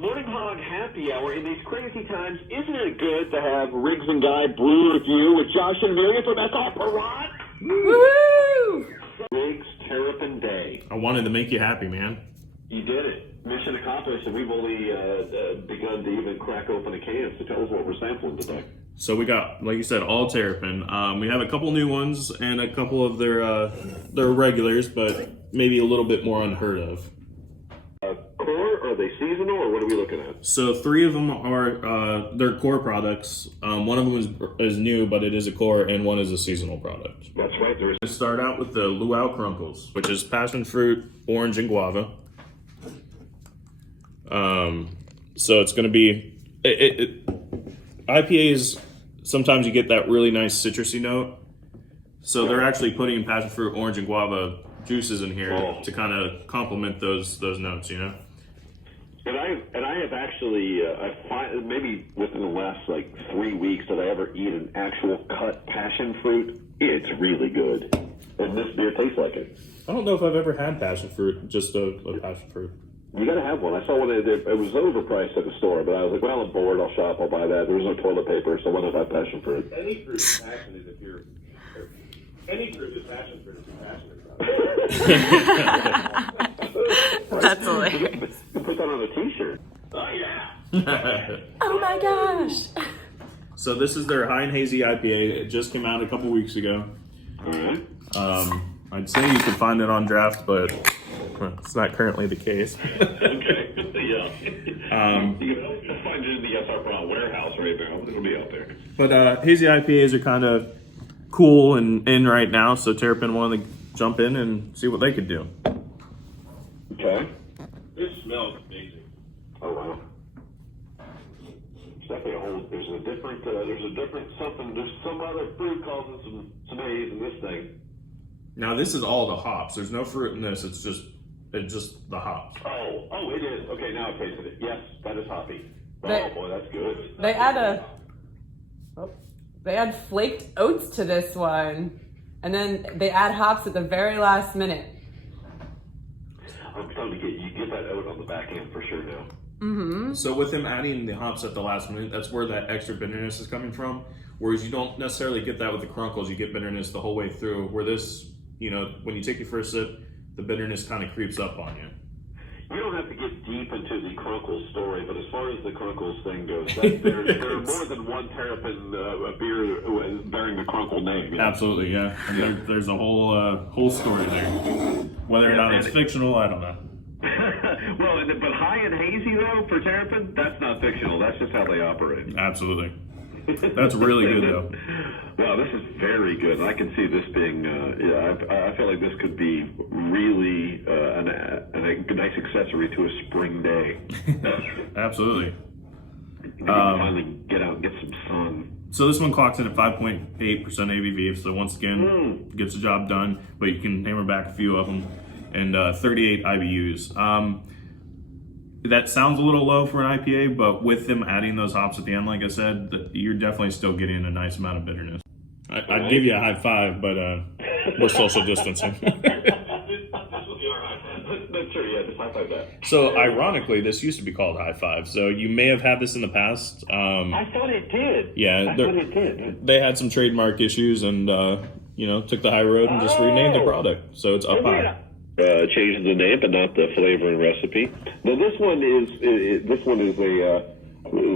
Morning Hog Happy Hour. In these crazy times, isn't it good to have Riggs and Guy Brew Review with Josh and Amelia from SR Parrot? Woo! Riggs Terrapin Day. I wanted to make you happy, man. You did it. Mission accomplished, and we've only begun to even crack open a can, so tell us what we're sampling today. So we got, like you said, all Terrapin. We have a couple new ones and a couple of their regulars, but maybe a little bit more unheard of. Core, are they seasonal, or what are we looking at? So 3 of them are their core products. One of them is new, but it is a core, and one is a seasonal product. That's right. Let's start out with the Luau Krunkles, which is passion fruit, orange, and guava. So it's going to be IPAs. Sometimes you get that really nice citrusy note. So they're actually putting passion fruit, orange, and guava juices in here to kind of complement those notes, you know. And I have actually, maybe within the last 3 weeks, did I ever eat an actual cut passion fruit? It's really good, and this beer tastes like it. I don't know if I've ever had passion fruit, just a passion fruit. You gotta have one. I saw one. It was overpriced at the store, but I was like, well, I'm bored. I'll shop. I'll buy that. There was no toilet paper, so why not have passion fruit? Any fruit is passionate if you're. Any fruit is passion fruit if you're passionate about it. That's hilarious. You can put that on a T-shirt. Oh yeah. Oh my gosh. So this is their High Hazy IPA. It just came out a couple weeks ago. All right. I'd say you can find it on draft, but it's not currently the case. Okay. Yeah. You'll find it in the SR Brown warehouse right now. It'll be out there. But hazy IPAs are kind of cool and in right now, so Terrapin wanted to jump in and see what they could do. Okay. This smells amazing. Oh wow. It's definitely a whole. There's a different something. There's some other fruit causing some haze in this thing. Now this is all the hops. There's no fruit in this. It's just the hops. Oh, it is. Okay, now I tasted it. Yes, that is hoppy. They- Boy, that's good. They add flaked oats to this one, and then they add hops at the very last minute. I'm starting to get that oat on the back end for sure now. Mm-hmm. So with them adding the hops at the last minute, that's where that extra bitterness is coming from. Whereas you don't necessarily get that with the Krunkles. You get bitterness the whole way through. Where this, when you take your first sip, the bitterness kind of creeps up on you. You don't have to get deep into the Krunkles story, but as far as the Krunkles thing goes, there are more than one Terrapin beer bearing the Krunkle name. You know? Absolutely, yeah. And there's a whole story there. Whether or not it's fictional, I don't know. Well, but High and Hazy, though, for Terrapin, that's not fictional. That's just how they operate. Absolutely. That's really good, though. Wow, this is very good. I can see this being, I feel like this could be really a nice accessory to a spring day. Absolutely. You can finally get out and get some sun. So this one clocks in at 5.8% ABV, so once again, gets the job done, but you can hammer back a few of them, and 38 IBUs. That sounds a little low for an IPA, but with them adding those hops at the end, like I said, you're definitely still getting a nice amount of bitterness. I'd give you a high five, but we're social distancing. That's true, yeah, just high five that. So ironically, this used to be called High Five, so you may have had this in the past. I thought it did. Yeah, I thought it did. They had some trademark issues and, took the high road and just renamed the product, so it's Up High. Changing the name, but not the flavor and recipe. Now this one is does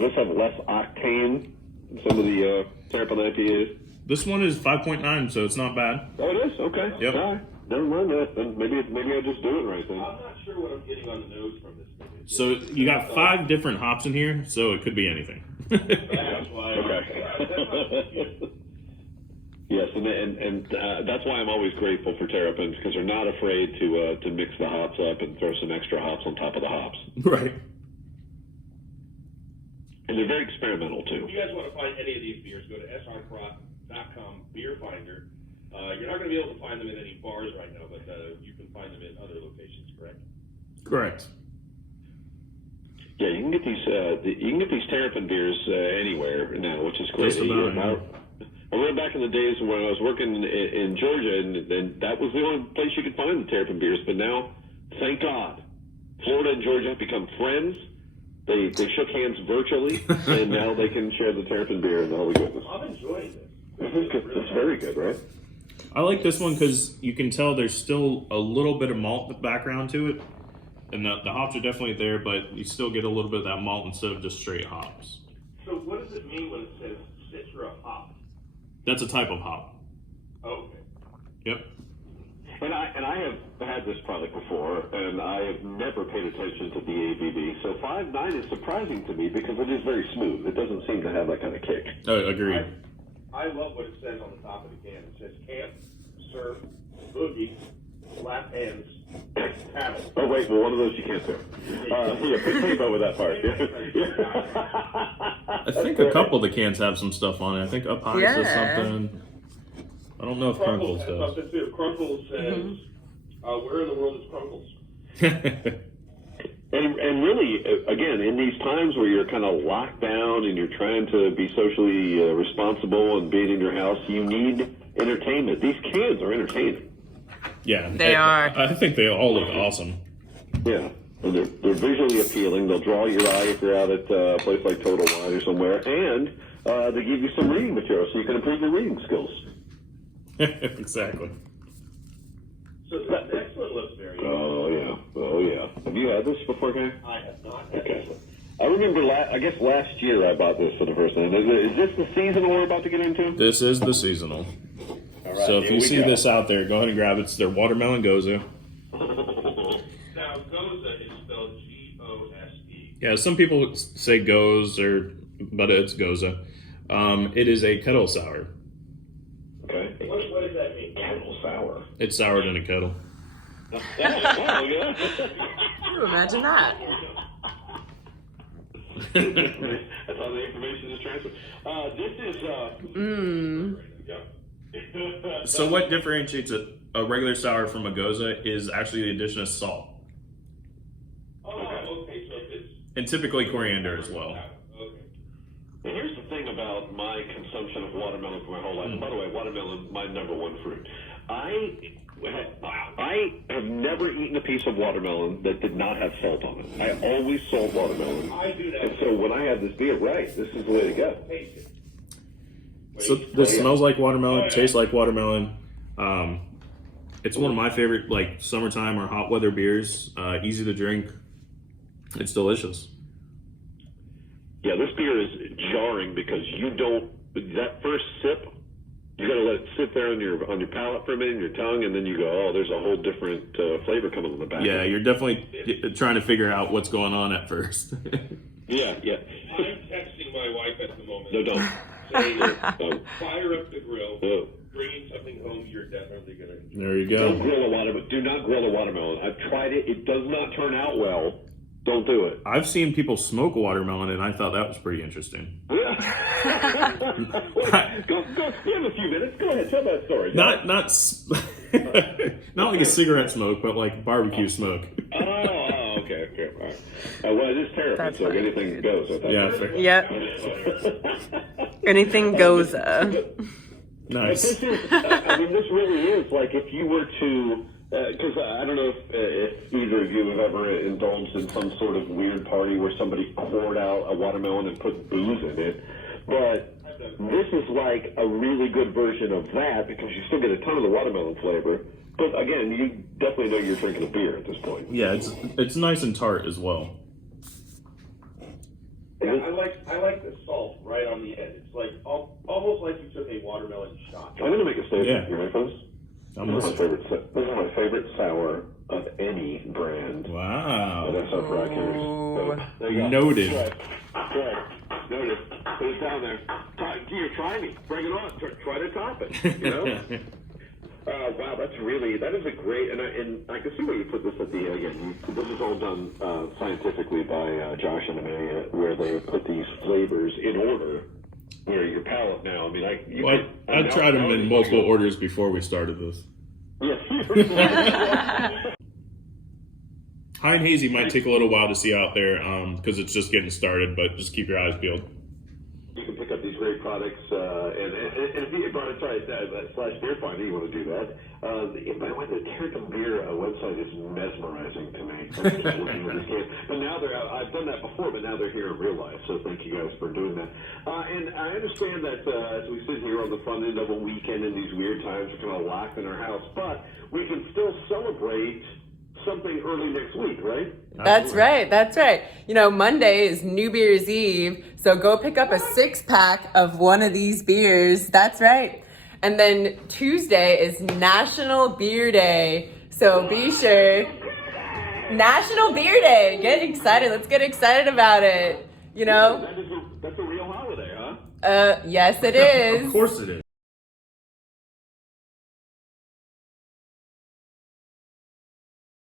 this have less octane than some of the Terrapin IPAs? This one is 5.9, so it's not bad. Oh, it is? Okay. Yep. All right. Never mind that. Then maybe I just do it right then. I'm not sure what I'm getting on the nose from this thing. So you got 5 different hops in here, so it could be anything. That's why. Okay. Yes, and that's why I'm always grateful for Terrapins, because they're not afraid to mix the hops up and throw some extra hops on top of the hops. Right. And they're very experimental too. If you guys want to find any of these beers, go to srprop.com beer finder. You're not going to be able to find them in any bars right now, but you can find them in other locations, correct? Correct. Yeah, you can get these Terrapin beers anywhere now, which is crazy. Just about, yeah. I remember back in the days when I was working in Georgia, and that was the only place you could find the Terrapin beers. But now, thank God, Florida and Georgia have become friends, They shook hands virtually, and now they can share the Terrapin beer and all the goodness. I'm enjoying this. It's very good, right? I like this one because you can tell there's still a little bit of malt background to it. And the hops are definitely there, but you still get a little bit of that malt instead of just straight hops. So what does it mean when it says Citra hop? That's a type of hop. Okay. Yep. And I have had this product before, and I have never paid attention to the ABV. So 5.9 is surprising to me because it is very smooth. It doesn't seem to have that kind of kick. Agreed. I love what it says on the top of the can. It says camp, surf, boogie, slap hands, paddle. Oh wait, well one of those you can't do. Yeah, think about with that part. I think a couple of the cans have some stuff on it. I think Up High says Yeah. something. I don't know if Krunkles Krunkles has does. something too. Krunkles says, where in the world is Krunkles? And really, again, in these times where you're kind of locked down and you're trying to be socially responsible and being in your house, you need entertainment. These cans are entertaining. Yeah. They are. I think they all look awesome. Yeah. And they're visually appealing. They'll draw your eye if you're out at a place like Total Wine or somewhere. And they give you some reading material so you can improve your reading skills. Exactly. So the next one looks very good. Oh, yeah. Oh, yeah. Have you had this before, Ken? I have not had Okay. this one. I remember, I guess last year I bought this for the first time. Is this the seasonal we're about to get into? This is the seasonal. All right, So if here you we see go. this out there, go ahead and grab it. It's their watermelon Gose. Now, Gose is spelled Gose. Yeah, some people say Gose, but it's Gose. It is a kettle sour. Okay. What does that mean? Kettle sour. It's soured in a kettle. Oh, yeah. Can you imagine that? That's how the information is transferred. This is, yeah. So what differentiates a regular sour from a Gose is actually the addition of salt. Oh, okay. So it's And typically coriander as well. okay. And here's the thing about my consumption of watermelon for my whole life. And by the way, watermelon, my number one fruit. I have never eaten a piece of watermelon that did not have salt on it. I always salt watermelon. I do that. And so when I have this beer, right, this is the way to go. Taste it. So this smells like watermelon, tastes like watermelon. It's one of my favorite, like, summertime or hot weather beers. Easy to drink. It's delicious. Yeah, this beer is jarring because you don't, that first sip, you gotta let it sit there on your palate for a minute, your tongue, and then you go, oh, there's a whole different flavor coming on the back. Yeah, you're definitely trying to figure out what's going on at first. Yeah. I'm texting my wife at the moment. No, don't. Saying, Don't. fire up the grill. No. Bringing something home you're definitely going to enjoy. There you Don't go. grill a watermelon. Do not grill a watermelon. I've tried it. It does not turn out well. Don't do it. I've seen people smoke a watermelon, and I thought that was pretty interesting. Go. You have a few minutes. Go ahead. Tell that story. Not not like a cigarette smoke, but like barbecue smoke. Oh, okay. All right. Well, it is Terrapin, That's so funny, anything dude. goes. I think. Yeah, fair. Yep. Anything goes. Nice. This is, I mean, this really is like if you were to, because I don't know if either of you have ever indulged in some sort of weird party where somebody poured out a watermelon and put booze in it, but this is like a really good version of that because you still get a ton of the watermelon flavor. But again, you definitely know you're drinking a beer at this point. Yeah, it's nice and tart as well. Yeah, I like the salt right on the end. It's like almost like you took a watermelon shot. I'm going to make a statement. Yeah. You ready for this? I'm This is listening. my favorite sour of any brand. Wow. That's up for accuracy. So, there you go. Noted. Good. Noted. Put it down there. Try me. Bring it on. Try to top it. You know? Wow, that is a great, and I can see where you put this at the, again, this is all done scientifically by Josh and Amelia, where they put these flavors in order, where your palate now, I mean, I tried them in multiple orders before we started this. Yes. High Hazy might take a little while to see out there because it's just getting started, but just keep your eyes peeled. You can pick up these great products. And if you slash beer finder, you want to do that. By the way, the Terrapin Beer website is mesmerizing to me. I just keep looking at this can. But now I've done that before, but now they're here in real life. So thank you guys for doing that. And I understand that as we sit here on the front end of a weekend in these weird times, we're kind of locked in our house, but we can still celebrate something early next week, right? That's right. That's right. You know, Monday is New Year's Eve, so go pick up a 6-pack of one of these beers. That's right. And then Tuesday is National Beer Day, so be sure. National Beer Day. Get excited. Let's get excited about it. You know. That's a real holiday, huh? Yes, it is. Of course it is.